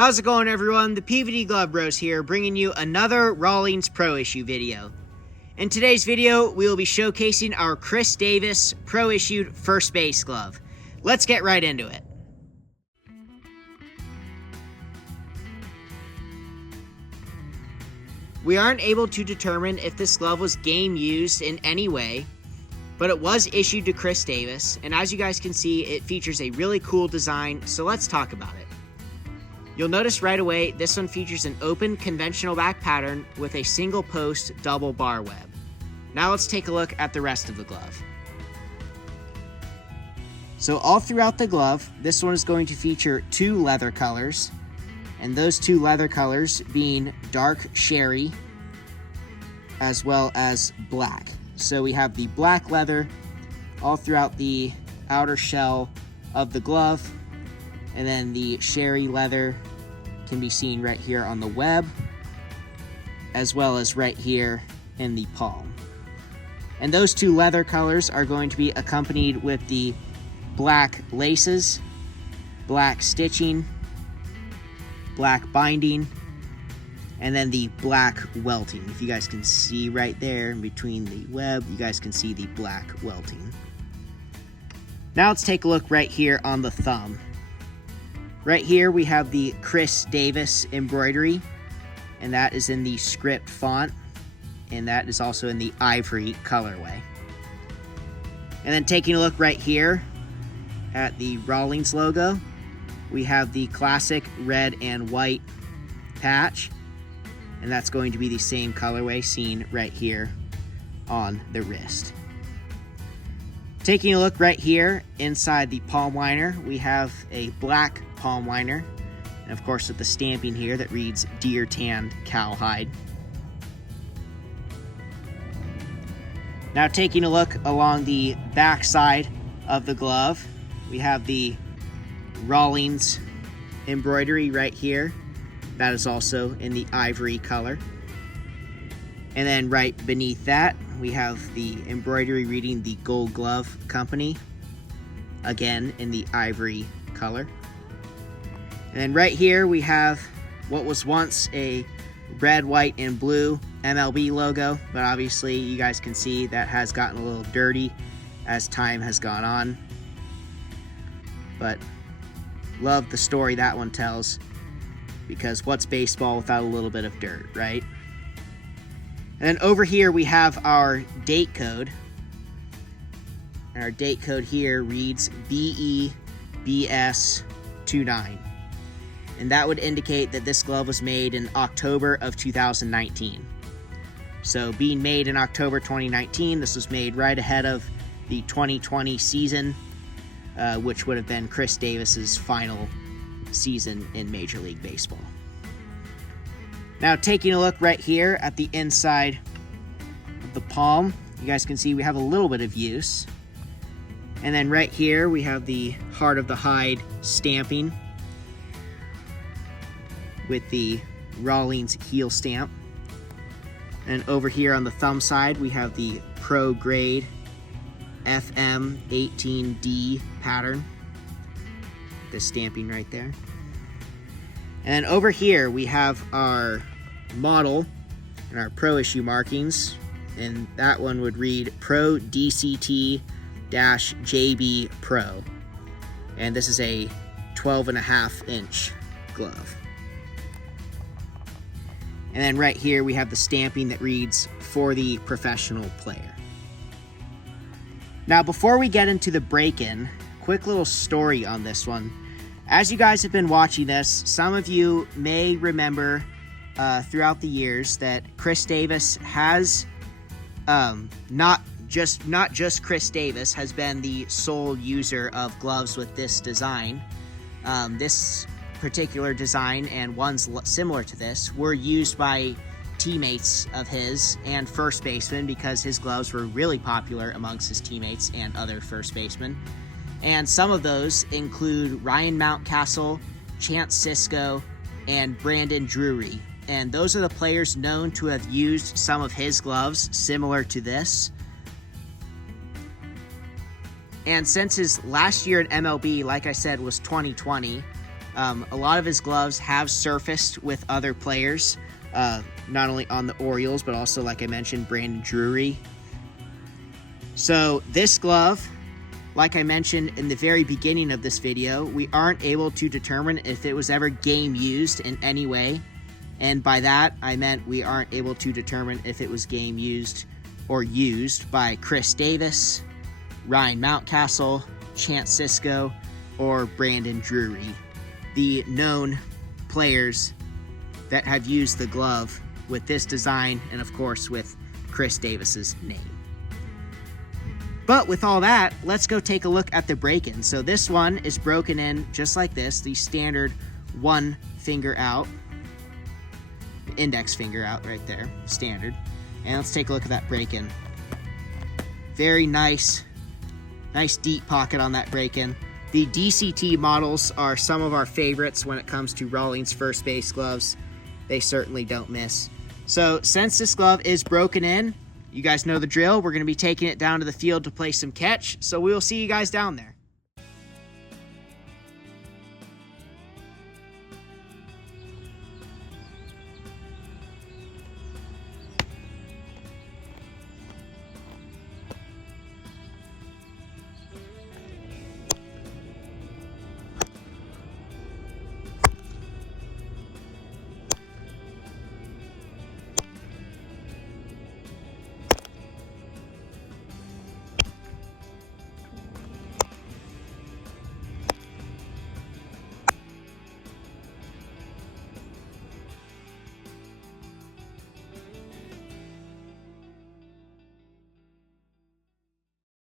How's it going, everyone? The PVD Glove Bros here, bringing you another Rawlings Pro Issue video. In today's video, we will be showcasing our Chris Davis Pro Issued First Base Glove. Let's get right into it. We aren't able to determine if this glove was game used in any way, but it was issued to Chris Davis, and as you guys can see, it features a really cool design, so let's talk about it. You'll notice right away, this one features an open conventional back pattern with a single post double bar web. Now let's take a look at the rest of the glove. So all throughout the glove, this one is going to feature two leather colors, and those two leather colors being dark sherry as well as black. So we have the black leather all throughout the outer shell of the glove, and then the sherry leather can be seen right here on the web, as well as right here in the palm. And those two leather colors are going to be accompanied with the black laces, black stitching, black binding, and then the black welting. If you guys can see right there in between the web, you guys can see the black welting. Now let's take a look right here on the thumb. Right here we have the Chris Davis embroidery, and that is in the script font, and that is also in the ivory colorway. And then taking a look right here at the Rawlings logo, we have the classic red and white patch, and that's going to be the same colorway seen right here on the wrist. Taking a look right here inside the palm liner, we have a black palm liner, and of course with the stamping here that reads deer tanned cowhide. Now taking a look along the back side of the glove, we have the Rawlings embroidery right here. That is also in the ivory color. And then right beneath that, we have the embroidery reading the Gold Glove Company, again in the ivory color. And then right here we have what was once a red, white, and blue MLB logo, but obviously you guys can see that has gotten a little dirty as time has gone on. But love the story that one tells, because what's baseball without a little bit of dirt, right? And then over here we have our date code. And our date code here reads BEBS29. And that would indicate that this glove was made in October of 2019. So being made in October 2019, this was made right ahead of the 2020 season, which would have been Chris Davis's final season in Major League Baseball. Now taking a look right here at the inside of the palm, you guys can see we have a little bit of use. And then right here we have the Heart of the Hide stamping with the Rawlings heel stamp. And over here on the thumb side we have the Pro Grade FM 18D pattern. The stamping right there. And then over here we have our model and our Pro Issue markings, and that one would read PRODCT-JBPRO, and this is a 12.5-inch glove. And then right here we have the stamping that reads for the professional player. Now before we get into the break-in, quick little story on this one. As you guys have been watching this, some of you may remember throughout the years that Chris Davis has, not just Chris Davis, has been the sole user of gloves with this design. This particular design and ones similar to this were used by teammates of his and first basemen, because his gloves were really popular amongst his teammates and other first basemen. And some of those include Ryan Mountcastle, Sisco, and Brandon Drury. And those are the players known to have used some of his gloves similar to this. And since his last year in MLB, like I said, was 2020, A lot of his gloves have surfaced with other players, not only on the Orioles, but also, like I mentioned, Brandon Drury. So this glove, like I mentioned in the very beginning of this video, we aren't able to determine if it was ever game used in any way. And by that, I meant we aren't able to determine if it was game used or used by Chris Davis, Ryan Mountcastle, Chance Sisco, or Brandon Drury, the known players that have used the glove with this design and, of course, with Chris Davis's name. But with all that, let's go take a look at the break-in. So this one is broken in just like this, the standard one finger out, index finger out right there, standard. And let's take a look at that break-in. Very nice deep pocket on that break-in. The DCT models are some of our favorites when it comes to Rawlings first base gloves. They certainly don't miss. So since this glove is broken in, you guys know the drill. We're going to be taking it down to the field to play some catch. So we will see you guys down there.